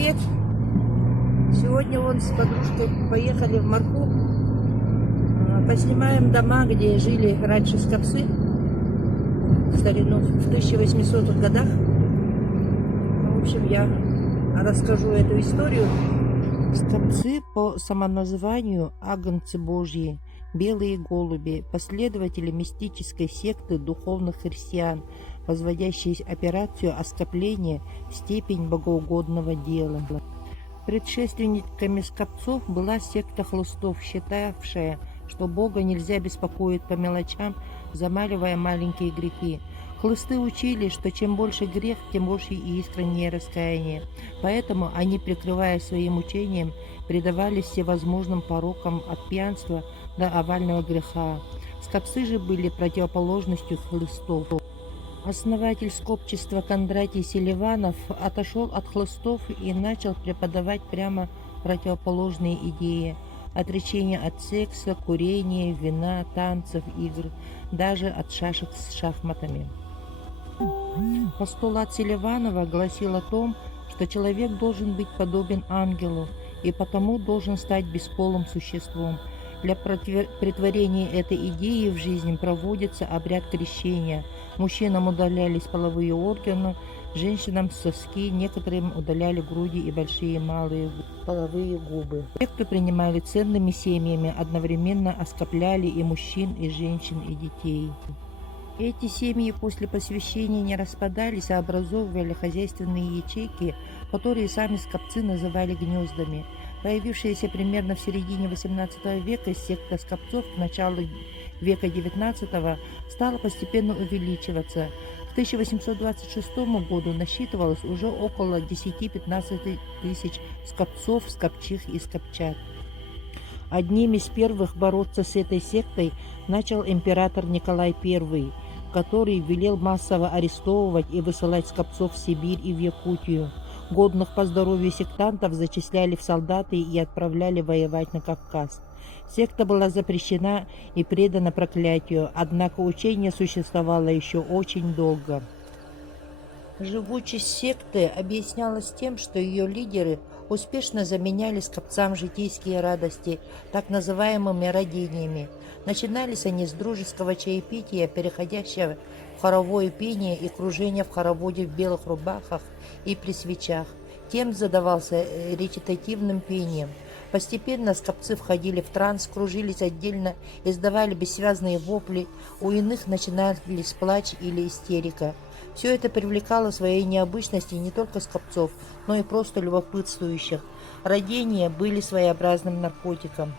привет! Сегодня вон с подружкой поехали в Марку. Поснимаем дома, где жили раньше скопцы в старину, в 1800-х годах. В общем, я расскажу эту историю. Скопцы по самоназванию агнцы Божьи, белые голуби, последователи мистической секты духовных христиан, возводящие операцию оскопления в степень богоугодного дела. Предшественниками скопцов была секта хлыстов, считавшая, что Бога нельзя беспокоить по мелочам, замаливая маленькие грехи. Хлысты учили, что чем больше грех, тем больше и искреннее раскаяние. Поэтому они, прикрываясь своим учением, предавались всевозможным порокам от пьянства до овального греха. Скопцы же были противоположностью хлыстов. Основатель скопчества Кондратий Селиванов отошел от хлыстов и начал преподавать прямо противоположные идеи. Отречение от секса, курения, вина, танцев, игр, даже от шашек с шахматами. Постулат Селиванова гласил о том, что человек должен быть подобен ангелу и потому должен стать бесполым существом. Для претворения этой идеи в жизнь проводится обряд крещения. Мужчинам удалялись половые органы, женщинам соски, некоторым удаляли груди и большие и малые половые губы. Те, кто принимали ценными семьями, одновременно оскопляли и мужчин, и женщин, и детей. Эти семьи после посвящения не распадались, а образовывали хозяйственные ячейки, которые сами скопцы называли гнездами. Появившаяся примерно в середине XVIII века секта скопцов к началу века XIX стала постепенно увеличиваться. К 1826 году насчитывалось уже около 10-15 тысяч скопцов, скопчих и скопчат. Одним из первых бороться с этой сектой начал император Николай I, который велел массово арестовывать и высылать скопцов в Сибирь и в Якутию. Годных по здоровью сектантов зачисляли в солдаты и отправляли воевать на Кавказ. Секта была запрещена и предана проклятию, однако учение существовало еще очень долго. Живучесть секты объяснялась тем, что ее лидеры успешно заменяли скопцам житейские радости так называемыми родениями. Начинались они с дружеского чаепития, переходящего в хоровое пение и кружение в хороводе в белых рубахах и при свечах. Тем задавался речитативным пением. Постепенно скопцы входили в транс, кружились отдельно, издавали бессвязные вопли, у иных начинались плач или истерика. Все это привлекало своей необычностью не только скопцов, но и просто любопытствующих. Родения были своеобразным наркотиком.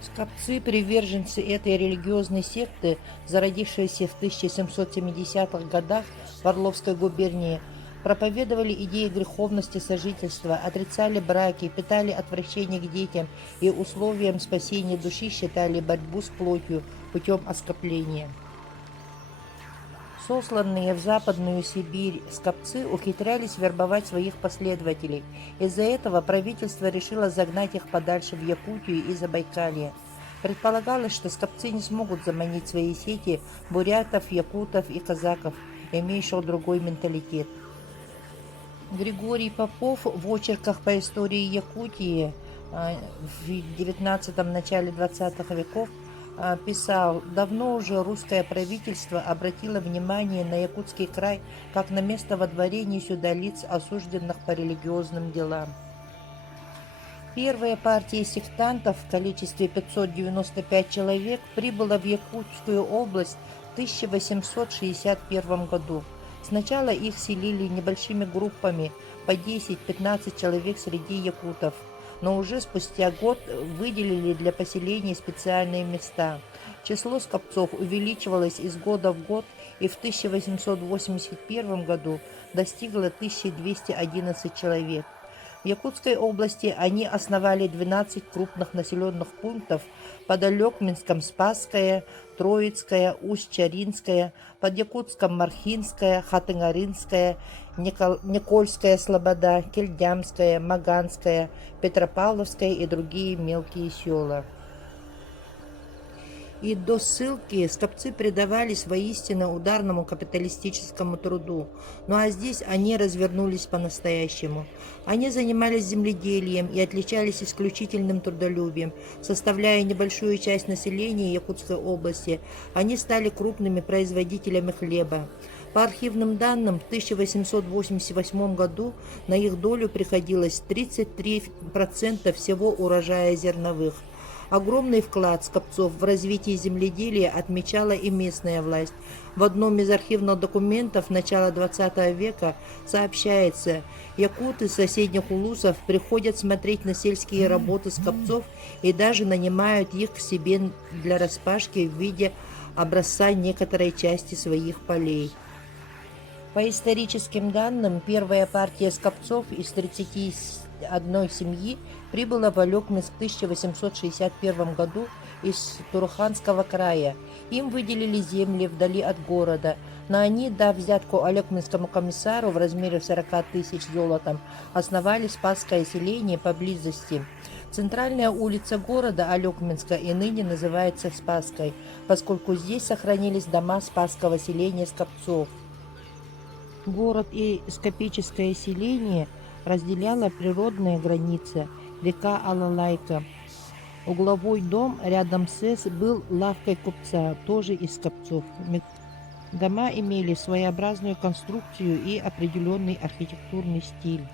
Скопцы, приверженцы этой религиозной секты, зародившейся в 1770-х годах в Орловской губернии, проповедовали идеи греховности сожительства, отрицали браки, питали отвращение к детям и условием спасения души считали борьбу с плотью путем оскопления. Сосланные в Западную Сибирь скопцы ухитрялись вербовать своих последователей. Из-за этого правительство решило загнать их подальше в Якутию и Забайкалье. Предполагалось, что скопцы не смогут заманить в свои сети бурятов, якутов и казаков, имеющих другой менталитет. Григорий Попов в очерках по истории Якутии в XIX – начале XX веков писал: «Давно уже русское правительство обратило внимание на Якутский край как на место водворения сюда лиц, осужденных по религиозным делам». Первая партия сектантов в количестве 595 человек прибыла в Якутскую область в 1861 году. Сначала их селили небольшими группами по 10-15 человек среди якутов, но уже спустя год выделили для поселения специальные места. Число скопцов увеличивалось из года в год и в 1881 году достигло 1211 человек. В Якутской области они основали 12 крупных населенных пунктов: под Алекминском Спасское, Троицкое, Усть-Чаринское, под Якутском Мархинское, Хатынгаринское, Никольская Слобода, Кельдямская, Маганская, Петропавловская и другие мелкие села. И до ссылки скопцы предавались воистину ударному капиталистическому труду. Ну а здесь они развернулись по-настоящему. Они занимались земледелием и отличались исключительным трудолюбием. Составляя небольшую часть населения Якутской области, они стали крупными производителями хлеба. По архивным данным, в 1888 году на их долю приходилось 33% всего урожая зерновых. Огромный вклад скопцов в развитие земледелия отмечала и местная власть. В одном из архивных документов начала XX века сообщается, якуты соседних улусов приходят смотреть на сельские работы скопцов и даже нанимают их к себе для распашки в виде образца некоторой части своих полей. По историческим данным, первая партия скопцов из 31 семьи прибыла в Алекминск в 1861 году из Туруханского края. Им выделили земли вдали от города, но они, дав взятку Алекминскому комиссару в размере 40 тысяч золотом, основали Спасское селение поблизости. Центральная улица города Алекминска и ныне называется Спасской, поскольку здесь сохранились дома Спасского селения скопцов. Город и скопическое селение разделяла природная граница – река Алалайка. Угловой дом рядом с СЭС был лавкой купца, тоже из скопцов. Дома имели своеобразную конструкцию и определенный архитектурный стиль.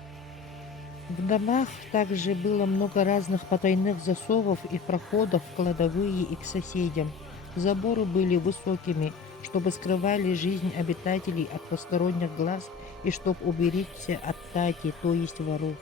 В домах также было много разных потайных засовов и проходов в кладовые и к соседям. Заборы были высокими, чтобы скрывали жизнь обитателей от посторонних глаз и чтобы уберечься от тати, то есть воров.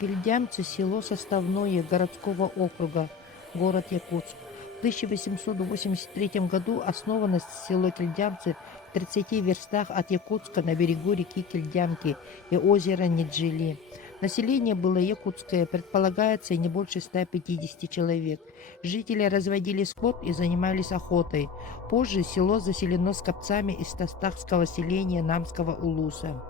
Кильдямцы – село составное городского округа, город Якутск. В 1883 году основано село Кильдямцы в 30 верстах от Якутска на берегу реки Кильдямки и озера Неджили. Население было якутское, предполагается не больше 150 человек. Жители разводили скот и занимались охотой. Позже село заселено скопцами из тастахского селения Намского улуса.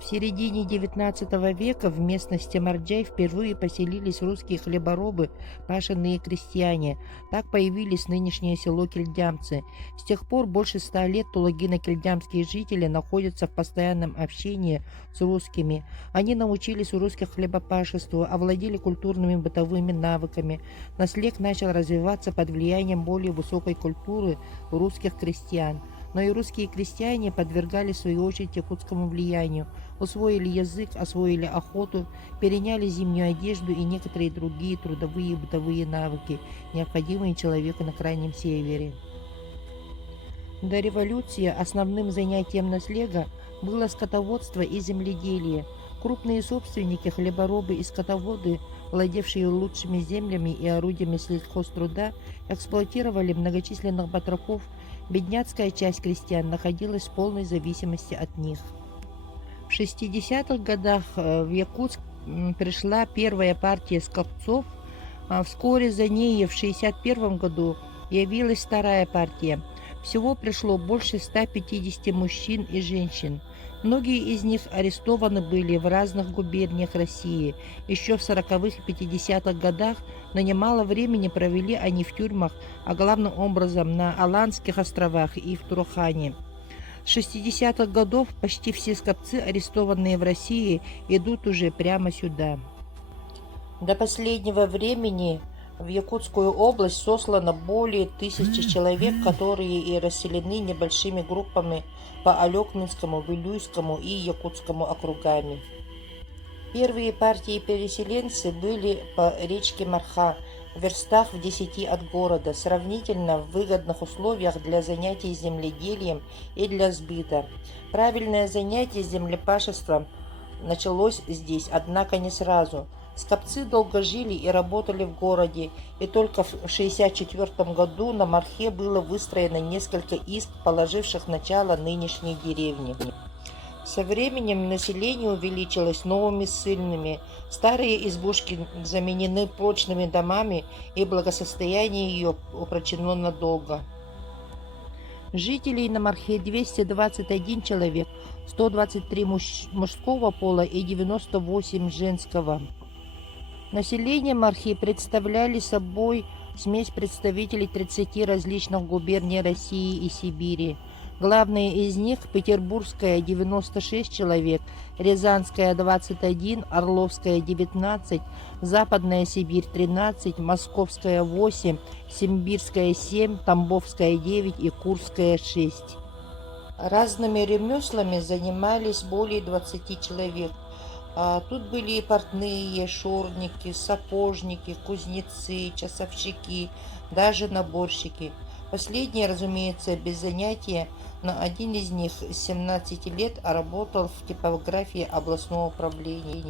В середине XIX века в местности Марджай впервые поселились русские хлеборобы, пашенные крестьяне. Так появились нынешнее село Кильдямцы. С тех пор больше 100 лет тулагино-кильдямские жители находятся в постоянном общении с русскими. Они научились у русских хлебопашеству, овладели культурными бытовыми навыками. Наследие начал развиваться под влиянием более высокой культуры русских крестьян. Но и русские крестьяне подвергались в свою очередь якутскому влиянию, усвоили язык, освоили охоту, переняли зимнюю одежду и некоторые другие трудовые и бытовые навыки, необходимые человеку на Крайнем Севере. До революции основным занятием наслега было скотоводство и земледелие. Крупные собственники, хлеборобы и скотоводы, владевшие лучшими землями и орудиями сельхозтруда, эксплуатировали многочисленных батраков. Бедняцкая часть крестьян находилась в полной зависимости от них. В 60-х годах в Якутск пришла первая партия скопцов, а вскоре за ней в 61 году явилась вторая партия. Всего пришло больше 150 мужчин и женщин. Многие из них арестованы были в разных губерниях России еще в 40-х и 50-х годах, но немало времени провели они в тюрьмах, а главным образом на Аланских островах и в Турухане. С 60-х годов почти все скопцы, арестованные в России, идут уже прямо сюда. До последнего времени в Якутскую область сослано более 1000 человек, которые и расселены небольшими группами по Алекминскому, Вилюйскому и Якутскому округами. Первые партии переселенцы были по речке Марха, в верстах в 10 от города, сравнительно в выгодных условиях для занятий земледелием и для сбыта. Правильное занятие землепашеством началось здесь, однако не сразу. Скопцы долго жили и работали в городе, и только в 1964 году на Мархе было выстроено несколько изб, положивших начало нынешней деревне. Со временем население увеличилось новыми ссыльными, старые избушки заменены прочными домами, и благосостояние ее упрочено надолго. Жителей на Мархе 221 человек, 123 мужского пола и 98 женского. Население Мархи представляли собой Смесь представителей 30 различных губерний России и Сибири. Главные из них – Петербургская 96 человек, Рязанская 21, Орловская 19, Западная Сибирь 13, Московская 8, Симбирская 7, Тамбовская 9 и Курская 6. Разными ремеслами занимались более 20 человек. Тут были и портные, шорники, сапожники, кузнецы, часовщики, даже наборщики. Последний, разумеется, без занятия, но один из них с 17 лет работал в типографии областного управления.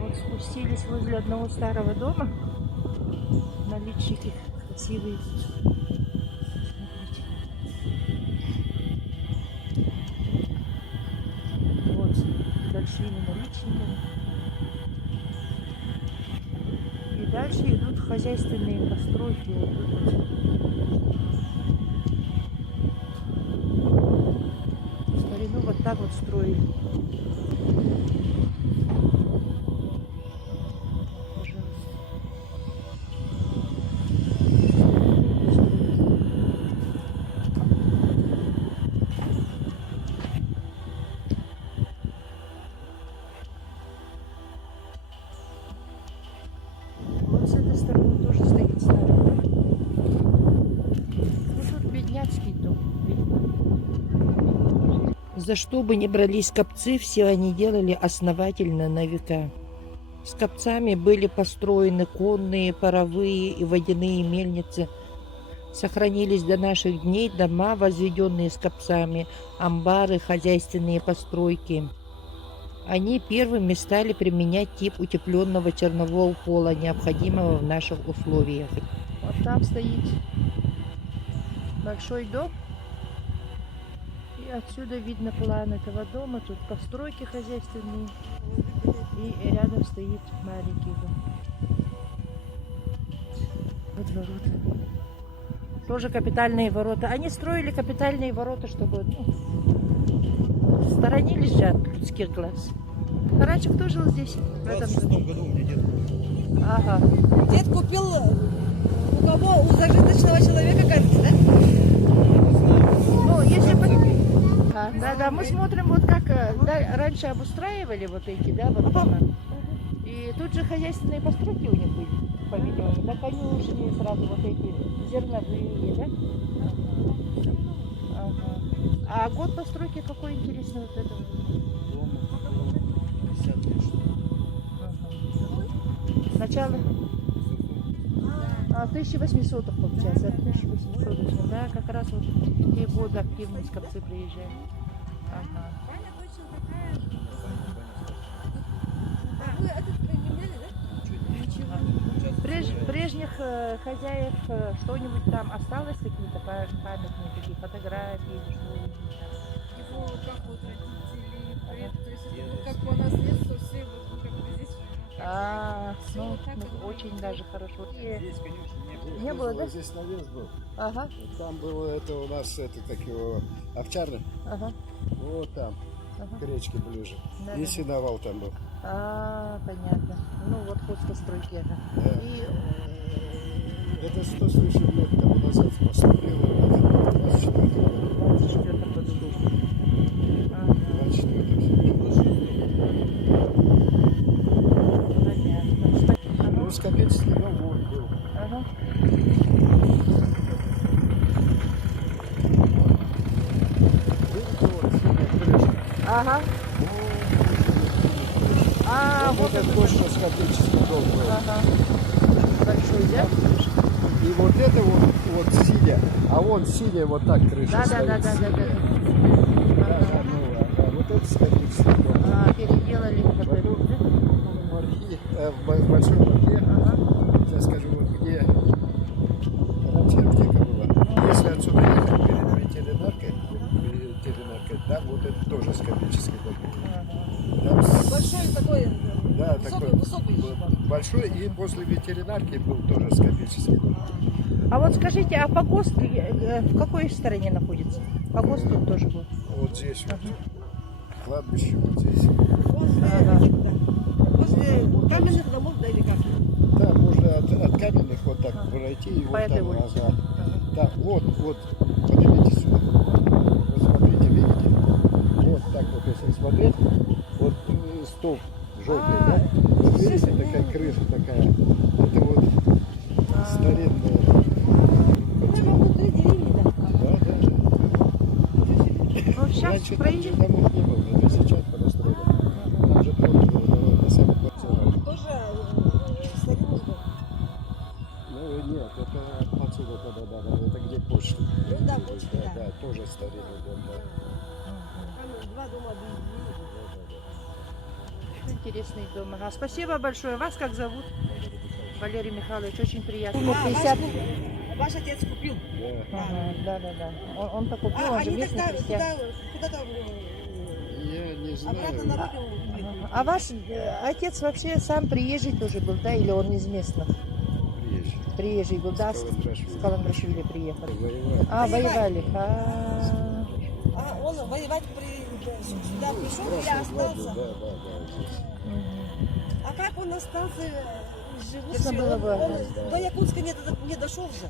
Вот спустились возле одного старого дома. Наличники красивые. Вот с большими наличниками. И дальше идут хозяйственные постройки. Вот тут вот. В старину вот так вот строили. Вот с этой стороны тоже стоит старый дом. Ну тут бедняцкий дом. За что бы ни брались копцы, все они делали основательно на века. С копцами были построены конные, паровые и водяные мельницы. Сохранились до наших дней дома, возведенные с копцами, амбары, хозяйственные постройки. Они первыми стали применять тип утепленного чернового пола, необходимого в наших условиях. Вот там стоит большой дом. И отсюда видно план этого дома. Тут постройки хозяйственные. И рядом стоит маленький дом. Вот ворота. Тоже капитальные ворота. Они строили капитальные ворота, чтобы сторонились же от людских глаз. А раньше кто жил здесь? В этом году у меня дед. Ага. Дед купил у кого? У зажиточного человека, кажется, да? Ну, если бы... Да, мы смотрим, вот как раньше обустраивали вот эти, да, вот дома. И тут же хозяйственные постройки у них были, по-видимому. Да, конюшни сразу вот эти зерновые, да? Ага. А год постройки какой интересный вот этого? Дом 50 лет. Начало 1800-х, получается, 1800-х, да, как раз вот в те годы активно из копцы приезжали. Ага. Вы этот не взяли, да? Прежних хозяев что-нибудь там осталось, какие-то памятные такие фотографии или что-нибудь? Его как вот родители, предки, то есть это как по наследству все вот как бы здесь живут. Всё Ну, вот так вот. очень даже хорошо. Здесь, конечно, не было. Не было, да? Здесь навес был. Ага, Там было это у нас это как его овчарня. ага, Вот там, ага. к речке ближе. Да, И да. сеновал там был. Понятно. Ну вот хозпостройки это. Да. И Это 100 с лишним лет тому назад поступило. В 24 году. в 24 году. Ага, 24 понятно. Ну, Скопельский, ну, вот был. Ага. Видите, вот крышка. Ага. Вот это точно Скопельский дом был. Ага. Большой, да? И вот это вот синяя, а вон синяя вот так крыша Да. стоит. Да. Ага, ну, ага, вот это Скопельский дом. Переделали вот это, да? В большой парке, Ага. сейчас скажу, вот где раньше аптека была. Если отсюда ехать перед ветеринаркой, да, вот это тоже Скопельский дом. Там Большой такой, да, высокий такой еще. большой, и возле ветеринарки был тоже Скопельский дом. А вот скажите, а погост в какой стороне находится? Погост тут тоже был. Вот здесь вот. Кладбище вот здесь. Ага. Возле каменных домов, да, или как? Да, можно от каменных вот так пройти и По вот этой там. улице. Ага. Да, вот, поднимите сюда. Вот смотрите, видите? Вот так вот, если смотреть, вот столб желтый, да? Вот видите, такая крыша такая. Это вот старинная. Прямо внутри деревни, да. Да, да. Ну, сейчас Раньше там же проедем. домов не было, это сейчас построили. Там же тоже на самом квартира. Тоже старинный дом. Ну нет, это отсюда, да, это где почта. Ну да, почта, да. Да, тоже старинный дом, да. Там два дома объединены. Интересный дом. Ага. Спасибо большое. Вас как зовут? Валерий Михайлович, очень приятно. Ваш отец купил. Да. Ага, да. Он-то купил, он же Они местный тогда крестьян. куда-то Я не обратно на знаю. родину уехали. А ваш отец вообще сам приезжий тоже был, да? Или он из местных? Приезжий. Приезжий был, да? Каландрашвили. С Каландрашвили приехали. Воевали. А, Воевали. воевали. А он воевать сюда пришел или остался? Да, здесь. А как он остался Можно живущий? было бы, Он до Якутска не дошел же.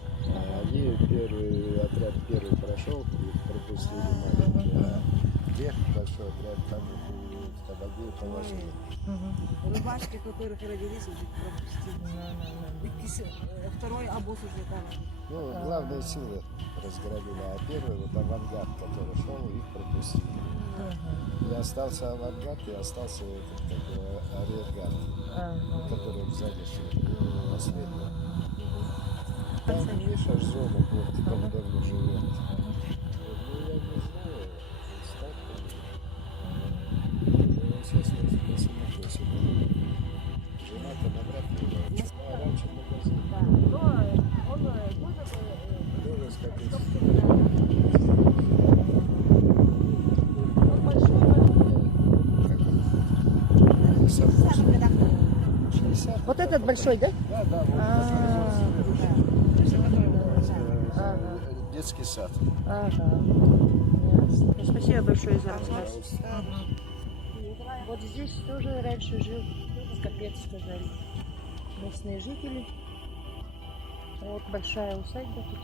Они первый отряд прошел, их пропустили маленькие. А тех большой отряд там в Табаге положили. Рыбачки, которых родились, уже пропустили. И второй обоз уже там. Ну, главные силы разгромили, а первый вот авангард, который шел, их пропустили. И остался авангард, и остался этот как бы, арьергард, который сзади шел, последний. Там, видишь, аж зона, вот, там давно живет. Ну, я не знаю, ставка. Он сейчас на самокосе. Жена-то навряд ли его. А раньше магазин. Тоже скопился. Вот этот большой, да? Да, да, вот Ага. детский сад. Ага. Ясно. Ну, спасибо большое за рассказ. Вот здесь тоже раньше жил, капец сказали, местные жители. Вот большая усадьба тут.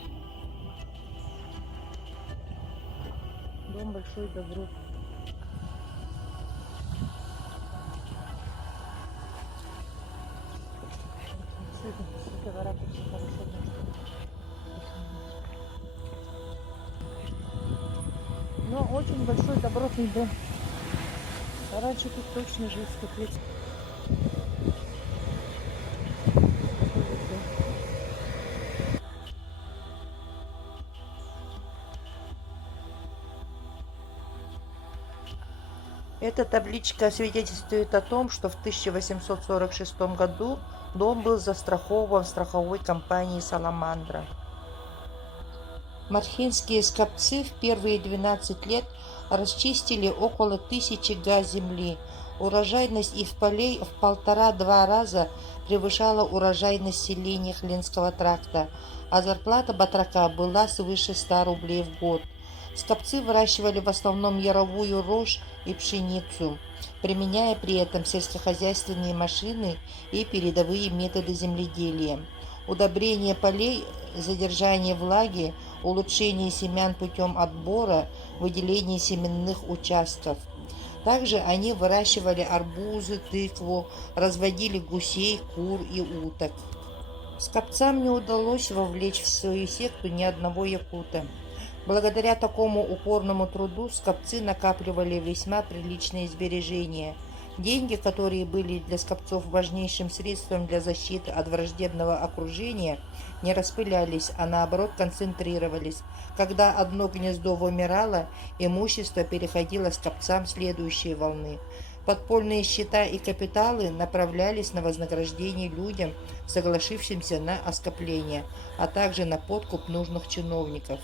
Дом большой, добро. С этого ракурса хорошо можно. Но очень большой добротный дом. А раньше тут точно жил капец. Эта табличка свидетельствует о том, что в 1846 году дом был застрахован страховой компанией «Саламандра». Мархинские скопцы в первые 12 лет расчистили около 1000 га земли. Урожайность их полей в 1,5-2 раза превышала урожайность селений Хлинского тракта, а зарплата батрака была свыше 100 рублей в год. Скопцы выращивали в основном яровую рожь и пшеницу, применяя при этом сельскохозяйственные машины и передовые методы земледелия. Удобрение полей, задержание влаги, улучшение семян путем отбора, выделение семенных участков. Также они выращивали арбузы, тыкву, разводили гусей, кур и уток. Скопцам не удалось вовлечь в свою секту ни одного якута. Благодаря такому упорному труду скопцы накапливали весьма приличные сбережения. Деньги, которые были для скопцов важнейшим средством для защиты от враждебного окружения, не распылялись, а наоборот концентрировались. Когда одно гнездо вымирало, имущество переходило скопцам следующей волны. Подпольные счета и капиталы направлялись на вознаграждение людям, согласившимся на оскопление, а также на подкуп нужных чиновников.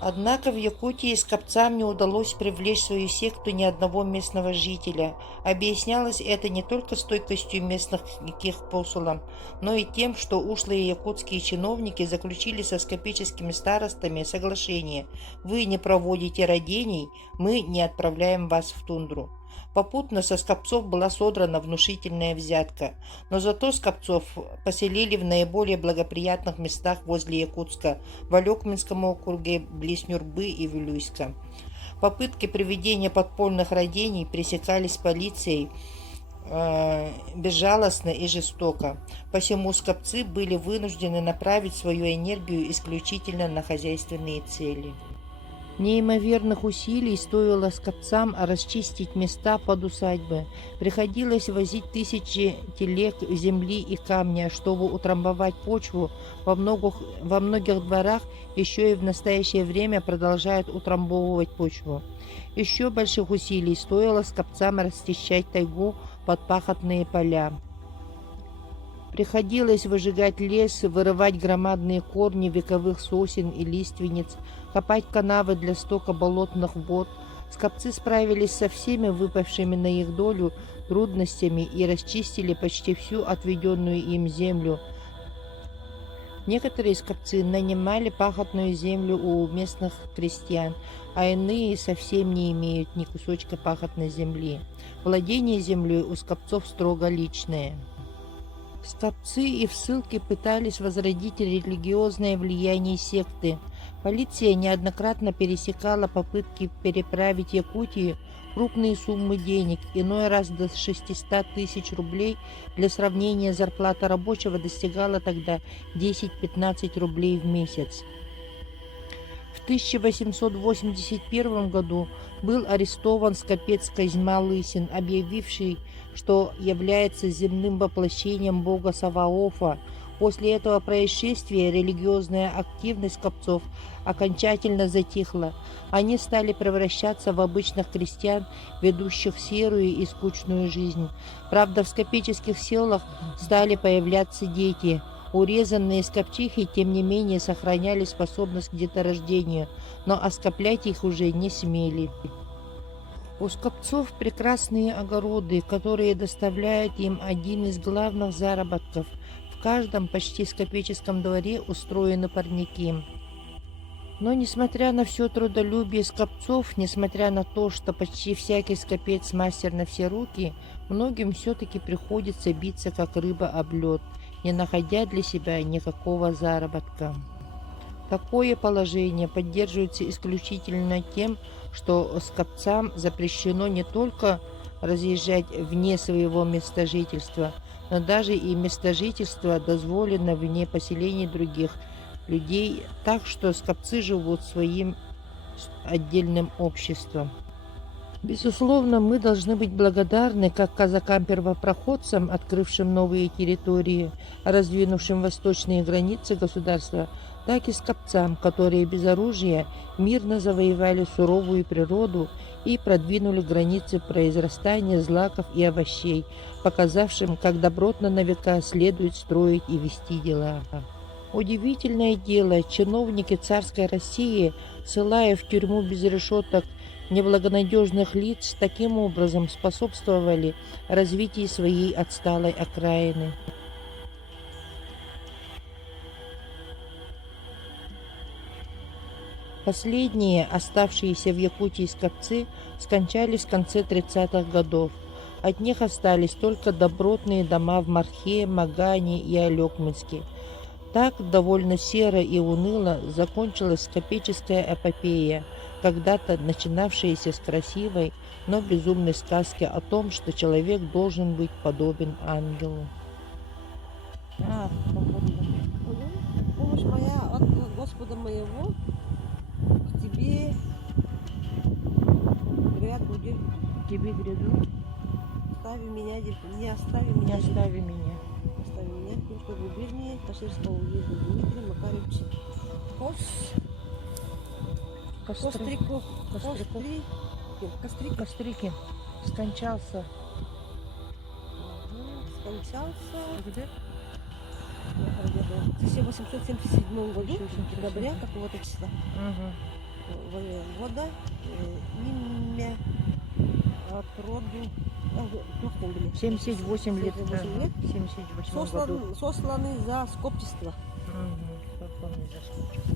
Однако в Якутии скопцам не удалось привлечь в свою секту ни одного местного жителя. Объяснялось это не только стойкостью местных к их посулам, но и тем, что ушлые якутские чиновники заключили со скопическими старостами соглашение: вы не проводите родений, мы не отправляем вас в тундру. Попутно со скопцов была содрана внушительная взятка, но зато скопцов поселили в наиболее благоприятных местах возле Якутска, в Алекминском округе, близ Нюрбы и Вилюйска. Попытки проведения подпольных родений пресекались полицией безжалостно и жестоко, посему скопцы были вынуждены направить свою энергию исключительно на хозяйственные цели. Неимоверных усилий стоило скопцам расчистить места под усадьбы. Приходилось возить тысячи телег земли и камня, чтобы утрамбовать почву. Во многих дворах еще и в настоящее время продолжают утрамбовывать почву. Еще больших усилий стоило скопцам расчищать тайгу под пахотные поля. Приходилось выжигать лес, вырывать громадные корни вековых сосен и лиственниц, копать канавы для стока болотных вод. Скопцы справились со всеми выпавшими на их долю трудностями и расчистили почти всю отведенную им землю. Некоторые скопцы нанимали пахотную землю у местных крестьян, а иные совсем не имеют ни кусочка пахотной земли. Владение землей у скопцов строго личное. Скопцы и в ссылке пытались возродить религиозное влияние секты. Полиция неоднократно пересекала попытки переправить Якутии крупные суммы денег, иной раз до 600 тысяч рублей. Для сравнения, зарплата рабочего достигала тогда 10-15 рублей в месяц. В 1881 году был арестован скопец Козьма Лысин, объявивший, что является земным воплощением бога Саваофа. После этого происшествия религиозная активность скопцов окончательно затихла. Они стали превращаться в обычных крестьян, ведущих серую и скучную жизнь. Правда, в скопических селах стали появляться дети. Урезанные скопчихи, тем не менее, сохраняли способность к деторождению, но оскоплять их уже не смели. У скопцов прекрасные огороды, которые доставляют им один из главных заработков. В каждом почти скопическом дворе устроены парники. Но несмотря на все трудолюбие скопцов, несмотря на то, что почти всякий скопец мастер на все руки, многим все-таки приходится биться как рыба об лед, не находя для себя никакого заработка. Такое положение поддерживается исключительно тем, что скопцам запрещено не только разъезжать вне своего места жительства, но даже и место жительства дозволено вне поселений других людей, так что скопцы живут своим отдельным обществом. Безусловно, мы должны быть благодарны как казакам-первопроходцам, открывшим новые территории, раздвинувшим восточные границы государства, так и скопцам, которые без оружия мирно завоевали суровую природу и продвинули границы произрастания злаков и овощей, показавшим, как добротно на века следует строить и вести дела. Удивительное дело, чиновники царской России, ссылая в тюрьму без решеток неблагонадежных лиц, таким образом способствовали развитию своей отсталой окраины. Последние, оставшиеся в Якутии скопцы, скончались в конце 30-х годов. От них остались только добротные дома в Мархе, Магане и Алекминске. Так, довольно серо и уныло закончилась скопическая эпопея, когда-то начинавшаяся с красивой, но безумной сказки о том, что человек должен быть подобен ангелу. Помощь моя от Господа моего к тебе гряду, Тебе гряду, не остави меня, остави меня. остави меня, только губернии Каширского уезда Дмитрия Макаровича Кострикин скончался. Скончался Где? в 1877 году, декабря какого-то числа. вода, имя от роду, в каком были? 78 лет. 78 лет. В 78 году. Сосланы за скопчество. Сосланы за скопчество.